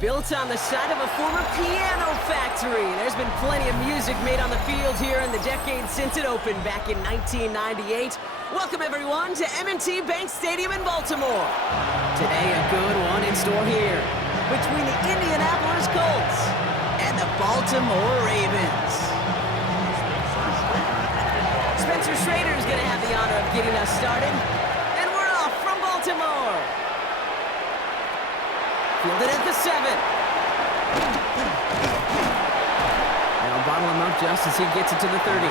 Built on the side of a former piano factory, there's been plenty of music made on the field here in the decade since it opened back in 1998. Welcome everyone to M&T Bank Stadium in Baltimore. Today a good one in store here between the Indianapolis Colts and the Baltimore Ravens. Spencer Schrader is going to have the honor of getting us started, and we're off from Baltimore. Fielded at the 7. They'll bottle him up just as he gets it to the 30.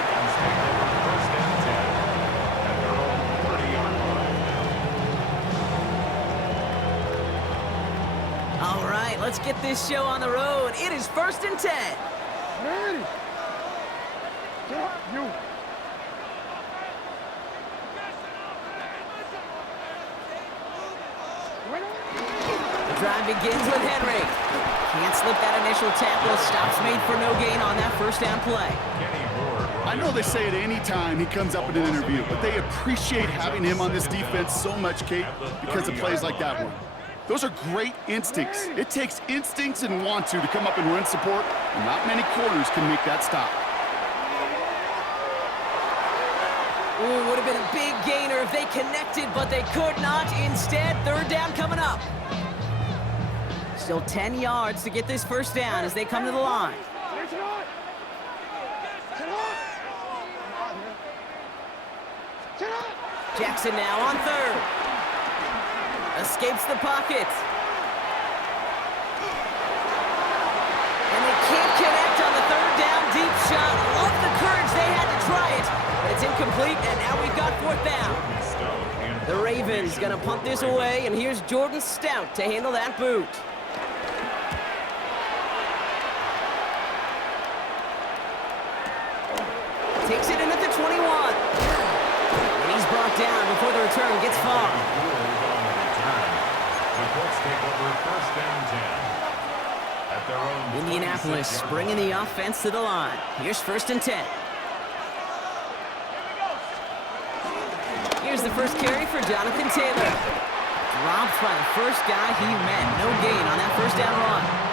All right, let's get this show on the road. It is 1st and 10. Ready. You. Drive begins with Henry. Can't slip that initial tackle. Stops made for no gain on that first down play. I know they say it any time he comes up in an interview, but they appreciate having him on this defense so much, Kate, because of plays like that one. Those are great instincts. It takes instincts and want to come up and run support, and not many corners can make that stop. Ooh, would have been a big gainer if they connected, but they could not. Instead, 3rd down coming up. Still 10 yards to get this first down as they come to the line. Jackson now on 3rd. Escapes the pocket. And they can't connect on the 3rd down deep shot. Love the courage they had to try it. But it's incomplete, and now we've got 4th down. The Ravens gonna punt this away, and here's Jordan Stout to handle that boot. Takes it in at the 21. And he's brought down before the return gets far. Indianapolis bringing the offense to the line. Here's 1st and 10. Here's the first carry for Jonathan Taylor. Dropped by the first guy he met. No gain on that first down run.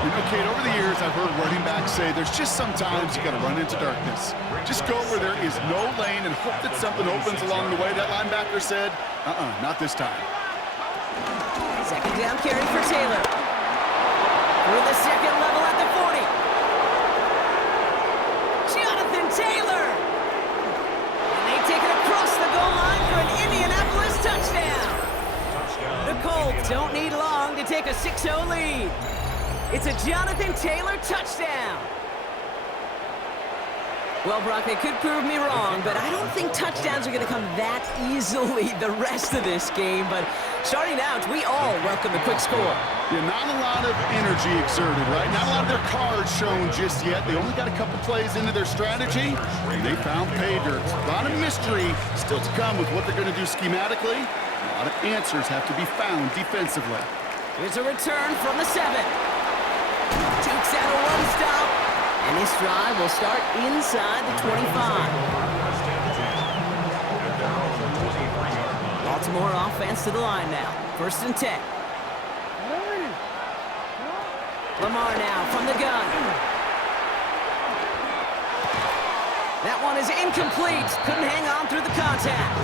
You know, Kate, over the years, I've heard running backs say there's just sometimes you got to run into darkness. Just go where there is no lane and hope that something opens along the way. That linebacker said, not this time. 2nd down carry for Taylor. Through the 2nd level at the 40. Jonathan Taylor! And they take it across the goal line for an Indianapolis touchdown. The Colts don't need long to take a 6-0 lead. It's a Jonathan Taylor touchdown. Well, Brock, they could prove me wrong, but I don't think touchdowns are going to come that easily the rest of this game. But starting out, we all welcome the quick score. Yeah, not a lot of energy exerted, right? Not a lot of their cards shown just yet. They only got a couple plays into their strategy, and they found pay dirt. A lot of mystery still to come with what they're going to do schematically. A lot of answers have to be found defensively. Here's a return from the 7. Takes out a one-stop, and this drive will start inside the 25. Baltimore offense to the line now. 1st and 10. Lamar now from the gun. That one is incomplete. Couldn't hang on through the contact.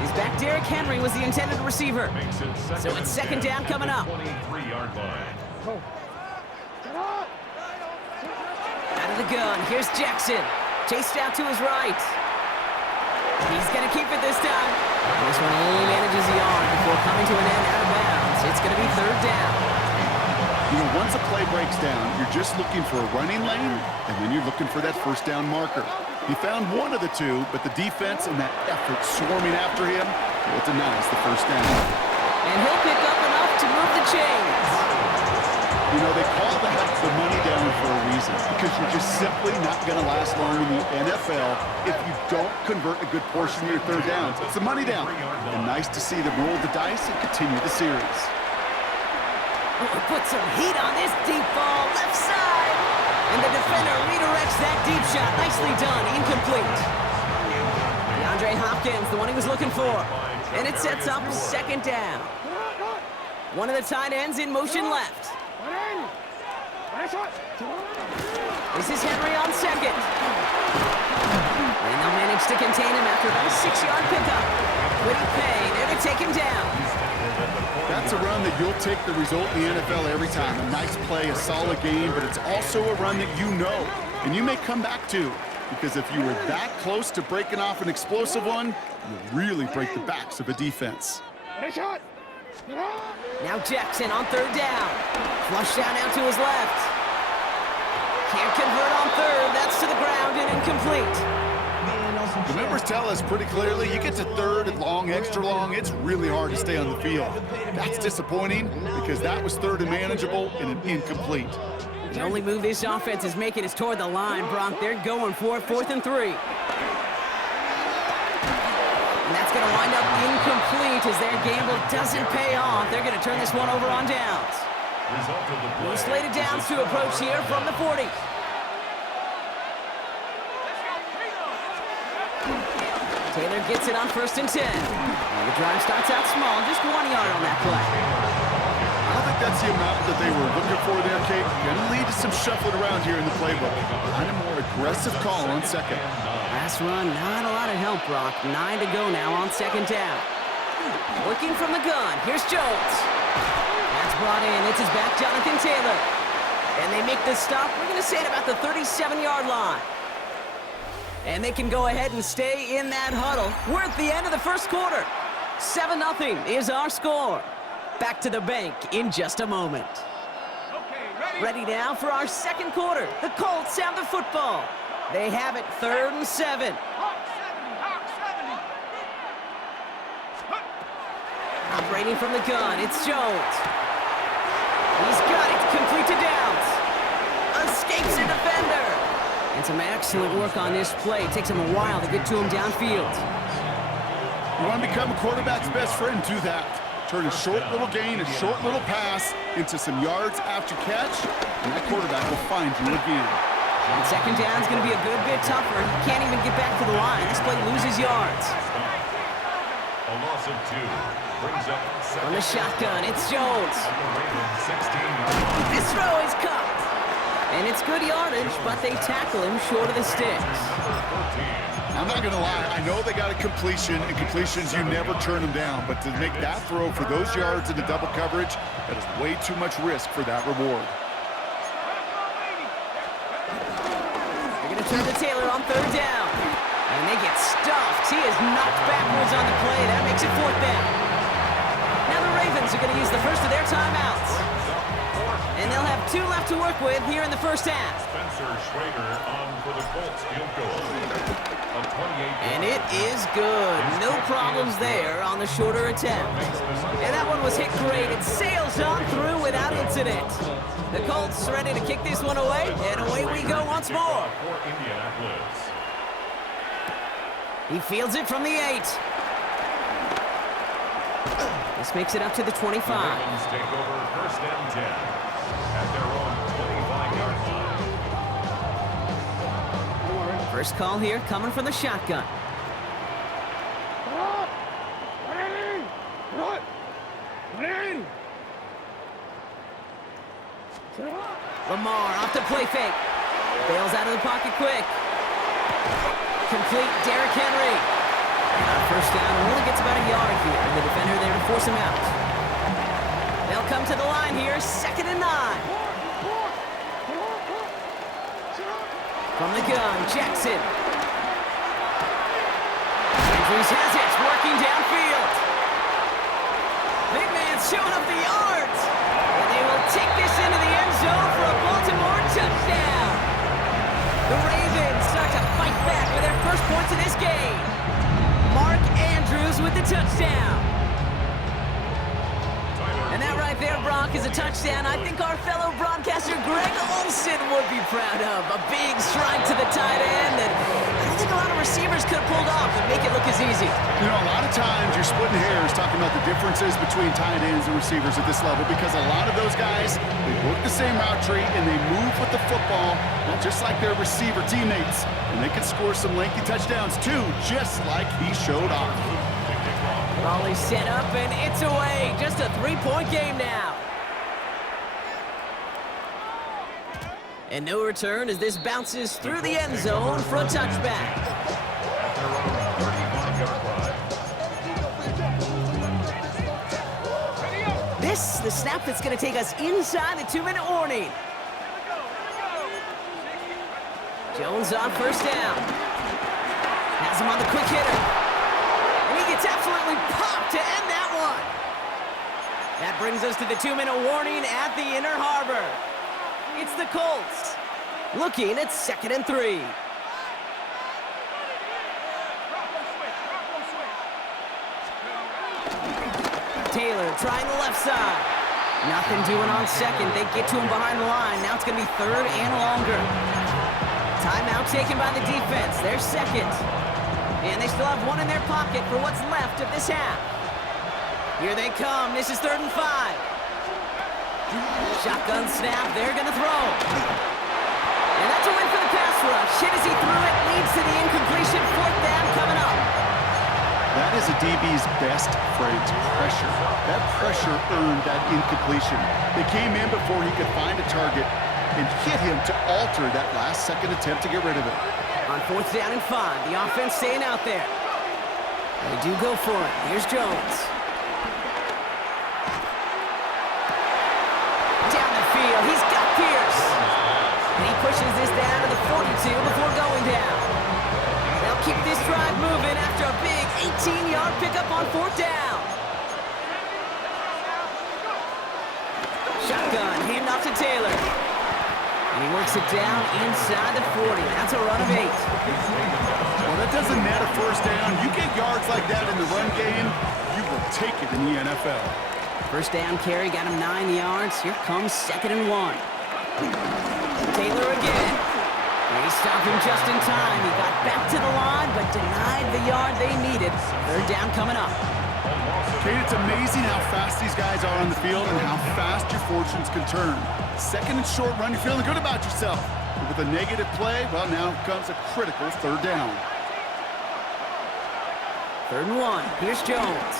He's back. Derrick Henry was the intended receiver. So it's 2nd down coming up. Out of the gun, here's Jackson. Chased out to his right. He's going to keep it this time. This one only manages the arm before coming to an end out of bounds. It's going to be 3rd down. You know, once a play breaks down, you're just looking for a running lane, and then you're looking for that first down marker. He found one of the two, but the defense and that effort swarming after him, it denies the first down. And he'll pick up enough to move the chains. You know, they call the money down for a reason, because you're just simply not going to last long in the NFL if you don't convert a good portion of your 3rd downs. It's the money down. And nice to see them roll the dice and continue the series. Put some heat on this deep ball, left side. And the defender redirects that deep shot. Nicely done, incomplete. DeAndre Hopkins, the one he was looking for. And it sets up 2nd down. One of the tight ends in motion left. This is Henry on second. And they'll manage to contain him after about a 6-yard pickup. Quiddy Pay there to take him down. That's a run that you'll take the result in the NFL every time. A nice play, a solid game, but it's also a run that you know and you may come back to, because if you were that close to breaking off an explosive one, you really break the backs of a defense. Now Jackson on third down. Flush down out to his left. Can't convert on third. That's to the ground and incomplete. The numbers tell us pretty clearly, you get to third and long, extra long, it's really hard to stay on the field. That's disappointing because that was third and manageable and an incomplete. The only move this offense is making is toward the line, Bronk. They're going for it, 4th and 3. And that's going to wind up incomplete as their gamble doesn't pay off. They're going to turn this one over on downs. We'll slated downs to approach here from the 40. Taylor gets it on 1st and 10. And the drive starts out small, just 1 yard on that play. I don't think that's the amount that they were looking for there, Kate. Going to lead to some shuffling around here in the playbook. And a more aggressive call on second. Last run, not a lot of help, Brock. 9 to go now on 2nd down. Working from the gun, here's Jones. That's brought in, it's his back, Jonathan Taylor. And they make the stop, we're going to say at about the 37-yard line. And they can go ahead and stay in that huddle. We're at the end of the first quarter. 7-0 is our score. Back to the bank in just a moment. Ready now for our second quarter. The Colts have the football. They have it 3rd and 7. Operating from the gun, it's Jones. He's got it, complete to Downs. Escapes a defender. And some excellent work on this play. Takes him a while to get to him downfield. You want to become a quarterback's best friend, do that. Turn a short little gain, a short little pass into some yards after catch, and that quarterback will find you again. And 2nd down is going to be a good bit tougher. He can't even get back to the line. This play loses yards. A loss of 2 brings up On the shotgun, it's Jones. This throw is caught. And it's good yardage, but they tackle him short of the sticks. I'm not going to lie, I know they got a completion, and completions, you never turn them down. But to make that throw for those yards into double coverage, that is way too much risk for that reward. They're going to turn to Taylor on 3rd down. And they get stuffed. He is knocked backwards on the play. That makes it 4th down. Now the Ravens are going to use the first of their timeouts. And they'll have 2 left to work with here in the first half. Spencer Schrader on for the Colts field goal. And it is good. No problems there on the shorter attempt. And that one was hit great. It sails on through without incident. The Colts ready to kick this one away, and away we go once more. He fields it from the 8. This makes it up to the 25. Take over 1st and 10 at their own 25-yard line. First call here coming from the shotgun. Lamar off the play fake. Bails out of the pocket quick. Complete, Derrick Henry. And on 1st down, only gets about a yard here. And the defender there to force him out. They'll come to the line here, 2nd and 9. From the gun, Jackson. Andrews has it, working downfield. Big man showing up the yards. And they will take this into the end zone for a Baltimore touchdown. The Ravens start to fight back with their first points of this game. Mark Andrews with the touchdown. And that right there, Bronk, is a touchdown I think our fellow broadcaster Greg Olsen would be proud of. A big strike to the tight end that I don't think a lot of receivers could have pulled off and make it look as easy. You know, a lot of times you're splitting hairs talking about the differences between tight ends and receivers at this level, because a lot of those guys, they work the same route tree and they move with the football, just like their receiver teammates. And they can score some lengthy touchdowns too, just like he showed off. Ball is set up, and it's away. Just a three-point game now. And no return as this bounces through the end zone for a touchback. At their own 35-yard line. This, the snap that's going to take us inside the 2-minute warning. Jones on first down. Has him on the quick hitter. And he gets absolutely popped to end that one. That brings us to the 2-minute warning at the Inner Harbor. It's the Colts, looking at 2nd and 3. Taylor trying the left side. Nothing doing on second. They get to him behind the line. Now it's going to be 3rd and longer. Timeout taken by the defense. They're second. And they still have one in their pocket for what's left of this half. Here they come. This is 3rd and 5. Shotgun snap. They're going to throw. And that's a win for the pass rush. Hit as he threw it. Leads to the incompletion. 4th down coming up. That is a DB's best phrase, pressure. That pressure earned that incompletion. They came in before he could find a target and hit him to alter that last-second attempt to get rid of it. On 4th down and 5, the offense staying out there. They do go for it. Here's Jones. Down the field, he's got Pierce. And he pushes this down to the 42 before going down. They'll keep this drive moving after a big 18-yard pickup on 4th down. Shotgun, handoff to Taylor. And he works it down inside the 40. That's a run of 8. Well, that doesn't net a first down. You get yards like that in the run game, you will take it in the NFL. First down carry got him 9 yards. Here comes 2nd and 1. Taylor again. They stopped him just in time. He got back to the line, but denied the yard they needed. 3rd down coming up. Kate, it's amazing how fast these guys are on the field and how fast your fortunes can turn. 2nd and short run, you're feeling good about yourself. But with a negative play, well, now comes a critical 3rd down. 3rd and 1. Here's Jones.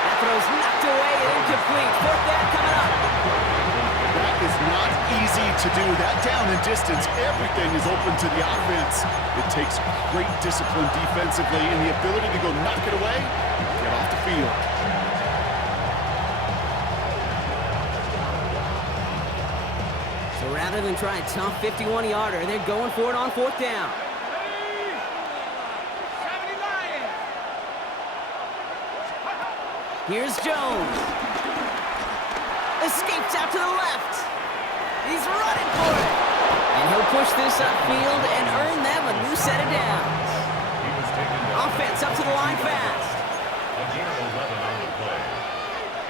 That throw's knocked away and incomplete. 4th down coming up. That is not easy to do. That down and distance, everything is open to the offense. It takes great discipline defensively and the ability to go knock it away and get off the field. So rather than try a tough 51-yarder, they're going for it on 4th down. Here's Jones. Escapes out to the left. He's running for it. And he'll push this upfield and earn them a new set of downs. Offense up to the line fast. A gain of 11 on the play.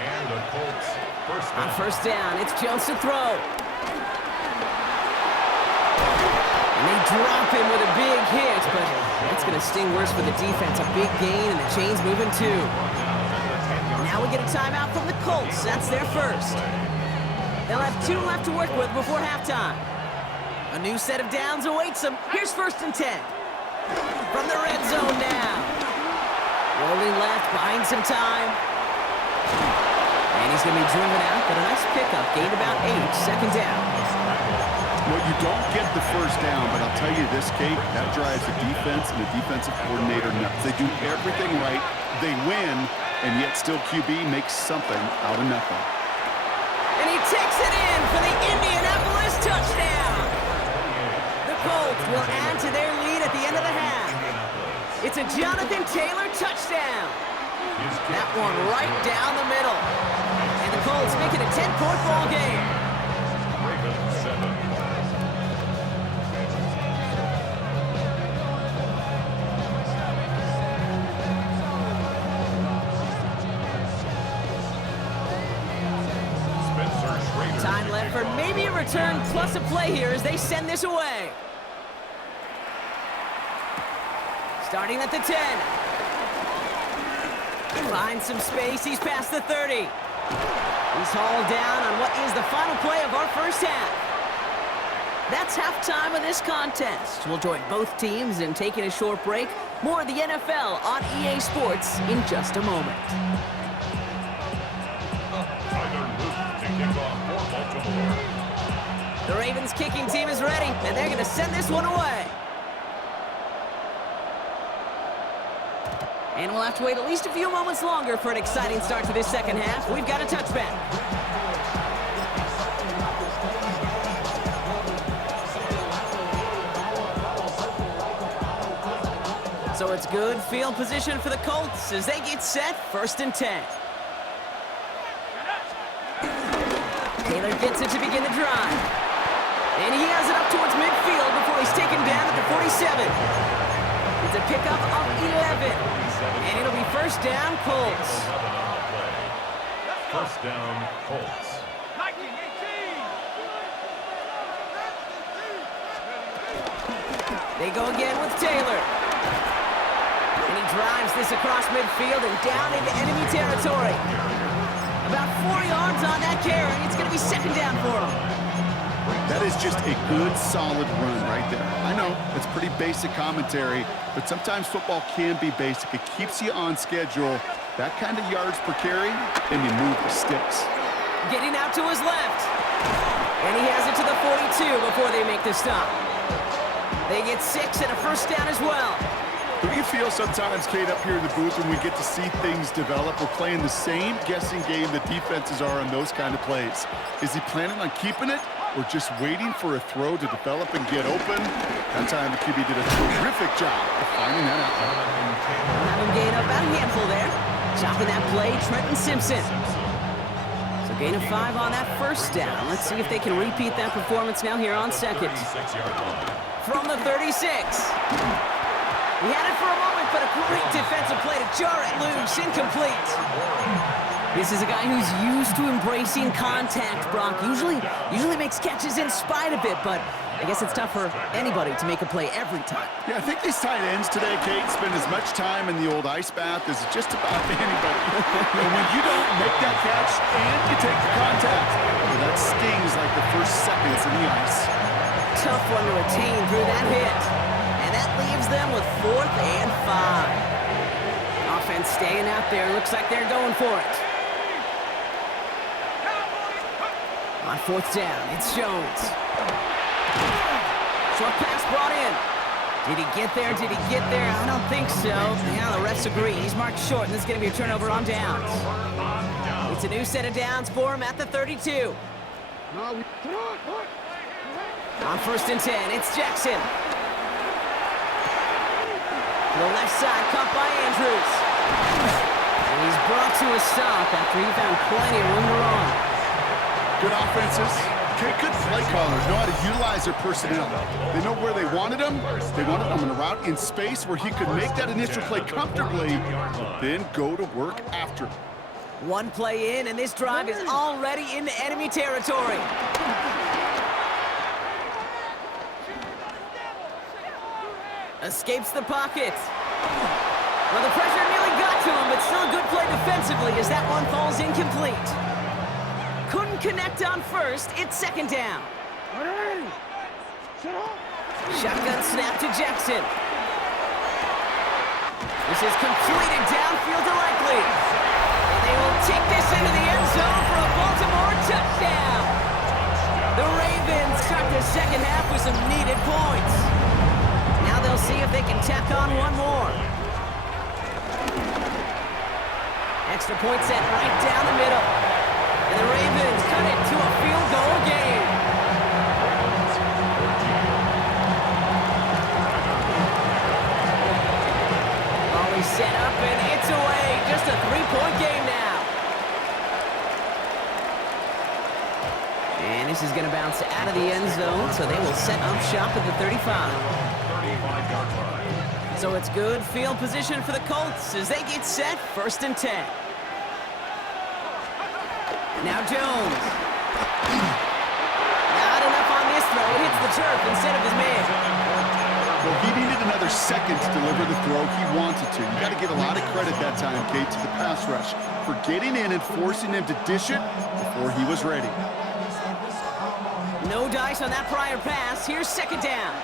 And the Colts first down. On 1st down, it's Jones to throw. And they drop him with a big hit, but that's going to sting worse for the defense. A big gain, and the chain's moving too. Now we get a timeout from the Colts. That's their first. They'll have 2 left to work with before halftime. A new set of downs awaits them. Here's 1st and 10. From the red zone now. Rolling left, buying some time. And he's going to be driven out, but a nice pickup. Gained about 8, 2nd down. Well, you don't get the first down, but I'll tell you this, Kate, that drives the defense and the defensive coordinator nuts. They do everything right. They win, and yet still QB makes something out of nothing. And he takes it in for the Indianapolis touchdown. The Colts will add to their lead at the end of the half. It's a Jonathan Taylor touchdown. That one right down the middle. And the Colts make it a 10-point ball game. Ravens 7. Time left for maybe a return plus a play here as they send this away. Starting at the 10. Finds some space. He's past the 30. He's hauled down on what is the final play of our first half. That's halftime of this contest. We'll join both teams in taking a short break. More of the NFL on EA Sports in just a moment. The Ravens kicking team is ready, and they're going to send this one away. And we'll have to wait at least a few moments longer for an exciting start to this second half. We've got a touchback. So it's good field position for the Colts as they get set, 1st and 10. Taylor gets it to begin the drive. And he has it up towards midfield before he's taken down at the 47. It's a pickup of 11. And it'll be 1st down, Colts. 1st down, Colts. They go again with Taylor. And he drives this across midfield and down into enemy territory. About 4 yards on that carry. It's going to be 2nd down for him. That is just a good, solid run right there. I know, it's pretty basic commentary, but sometimes football can be basic. It keeps you on schedule. That kind of yards per carry, and you move the sticks. Getting out to his left. And he has it to the 42 before they make the stop. They get 6 and a 1st down as well. Don't you feel sometimes, Kate, up here in the booth when we get to see things develop, we're playing the same guessing game that defenses are on those kind of plays? Is he planning on keeping it or just waiting for a throw to develop and get open? That time the QB did a terrific job of finding that out. Have him gain up about a handful there. Chopping that play, Trenton Simpson. So gain of 5 on that 1st down. Let's see if they can repeat that performance now here on 2nd. From the 36. He had it for a moment, but a great defensive play to jar it loose, incomplete. This is a guy who's used to embracing contact, Brock. Usually makes catches in spite of it, but I guess it's tough for anybody to make a play every time. Yeah, I think these tight ends today, Kate, spend as much time in the old ice bath as just about anybody. And when you don't make that catch and you take the contact, well, that stings like the first seconds in the ice. Tough one to retain through that hit. And that leaves them with 4th and 5. Offense staying out there. Looks like they're going for it. On 4th down, it's Jones. Short pass brought in. Did he get there? Did he get there? I don't think so. Yeah, the refs agree. He's marked short, and this is going to be a turnover on downs. It's a new set of downs for him at the 32. On 1st and 10, it's Jackson. The left side, caught by Andrews. And he's brought to a stop after he found plenty of room to run. Good offenses. Good play callers know how to utilize their personnel. They know where they wanted him. They wanted him on a route in space where he could make that initial play comfortably, then go to work after. One play in, and this drive is already into enemy territory. Escapes the pocket. Well, the pressure nearly got to him, but still a good play defensively as that one falls incomplete. Couldn't connect on 1st. It's 2nd down. Shotgun snap to Jackson. This is completed downfield to Likely. And they will take this into the end zone for a Baltimore touchdown. The Ravens start the second half with some needed points. Now they'll see if they can tack on one more. Extra point set right down the middle. And the Ravens cut it to a field goal game. Always set up and it's away. Just a 3-point game now. And this is going to bounce out of the end zone, so they will set up shop at the 35. So it's good field position for the Colts as they get set, 1st and 10. Now Jones. Not enough on this throw. It hits the turf instead of his man. Well, he needed another second to deliver the throw he wanted to. You got to give a lot of credit that time, Kate, to the pass rush for getting in and forcing him to dish it before he was ready. No dice on that prior pass. Here's second down.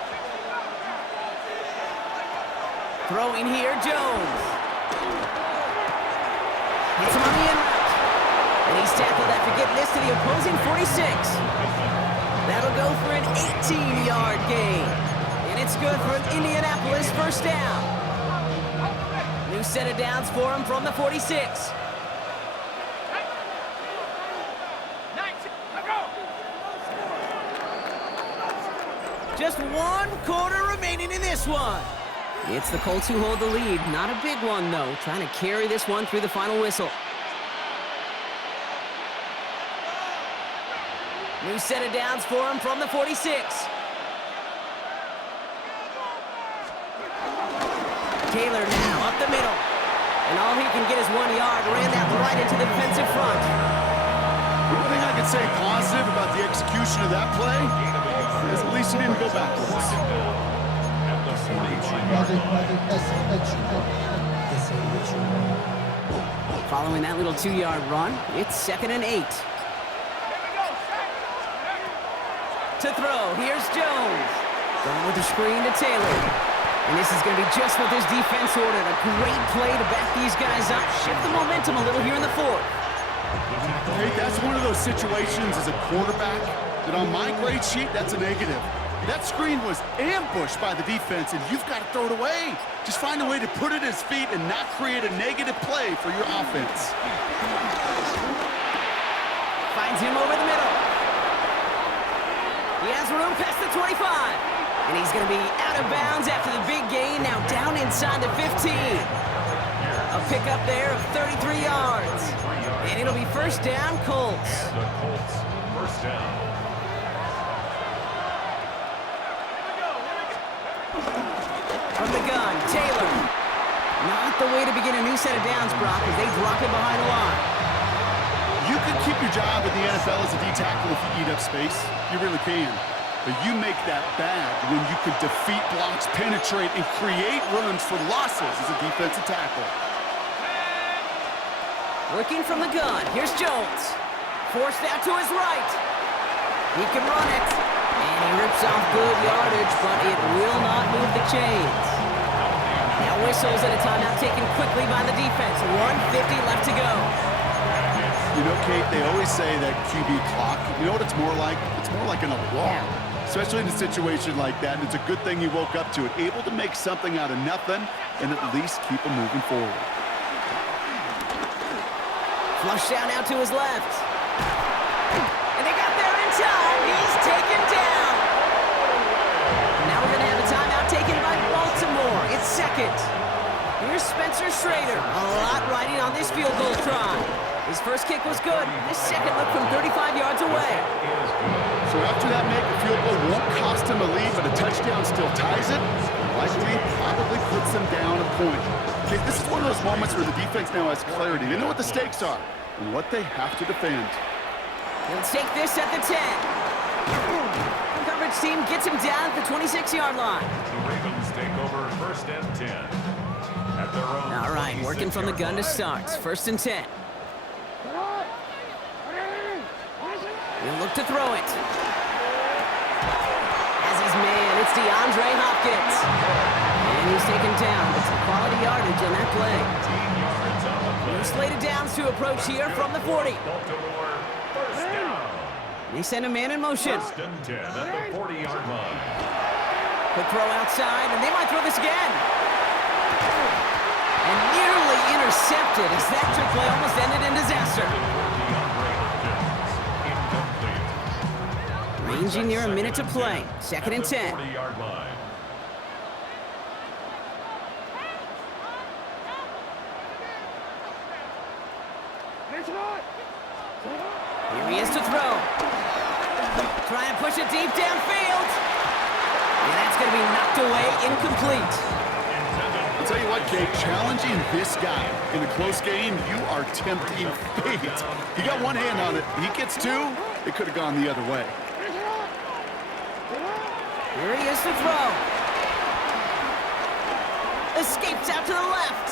Throwing here, Jones. Hits him on the in route. And he's tackled after getting this to the opposing 46. That'll go for an 18-yard gain. And it's good for an Indianapolis first down. New set of downs for him from the 46. Just 1 quarter remaining in this one. It's the Colts who hold the lead. Not a big one, though. Trying to carry this one through the final whistle. New set of downs for him from the 46. Taylor now up the middle. And all he can get is 1 yard. Ran that right into the defensive front. One thing I can say positive about the execution of that play is at least he didn't go backwards. Following that little 2-yard run, it's 2nd and 8. To throw, here's Jones. Going with the screen to Taylor. And this is going to be just what this defense ordered. A great play to back these guys up. Shift the momentum a little here in the 4th. Hey, that's one of those situations as a quarterback that on my grade sheet, that's a negative. That screen was ambushed by the defense, and you've got to throw it away. Just find a way to put it at his feet and not create a negative play for your offense. Finds him over the middle. He has room past the 25. And he's going to be out of bounds after the big gain. Now down inside the 15. A pickup there of 33 yards. And it'll be first down, Colts. And the Colts, first down. From the gun, Taylor. Not the way to begin a new set of downs, Brock, as they drop it behind the line. You can keep your job in the NFL as a D-tackle if you eat up space. You really can. But you make that bad when you could defeat blocks, penetrate, and create runs for losses as a defensive tackle. Working from the gun, here's Jones. Forced out to his right. He can run it. And he rips off good yardage, but it will not move the chains. Now whistles at a timeout taken quickly by the defense. 1:50 left to go. You know, Kate, they always say that QB clock, you know what it's more like? It's more like an alarm, especially in a situation like that. And it's a good thing you woke up to it, able to make something out of nothing and at least keep them moving forward. Flush down out to his left. And they got there in time. He's taken down. Now we're going to have a timeout taken by Baltimore. It's second. Here's Spencer Schrader. A lot riding on this field goal try. His first kick was good. His second looked from 35 yards away. So after that make, a field goal won't cost him a lead, but a touchdown still ties it. Likely, probably puts them down a point. Okay, this is one of those moments where the defense now has clarity. They know what the stakes are and what they have to defend. He'll take this at the 10. Coverage team gets him down at the 26-yard line. The Ravens take over first and 10. At their own. All right, working from the gun to start. First and 10. He'll look to throw it. As his man, it's DeAndre Hopkins. And he's taken down. It's a quality yardage on that play. 18 yards on the play. New slated downs to approach here from the 40. Baltimore, first down. They send a man in motion. First and 10 at the 40-yard line. Quick throw outside, and they might throw this again. And nearly intercepted as that trick play almost ended in disaster. Ranging near a minute to play. Second and 10. 40-yard line. Here he is to throw. Try and push it deep downfield. And that's going to be knocked away, incomplete. I'll tell you what, Kate, challenging this guy in a close game, you are tempting fate. He got one hand on it. He gets two, it could have gone the other way. Here he is to throw. Escapes out to the left.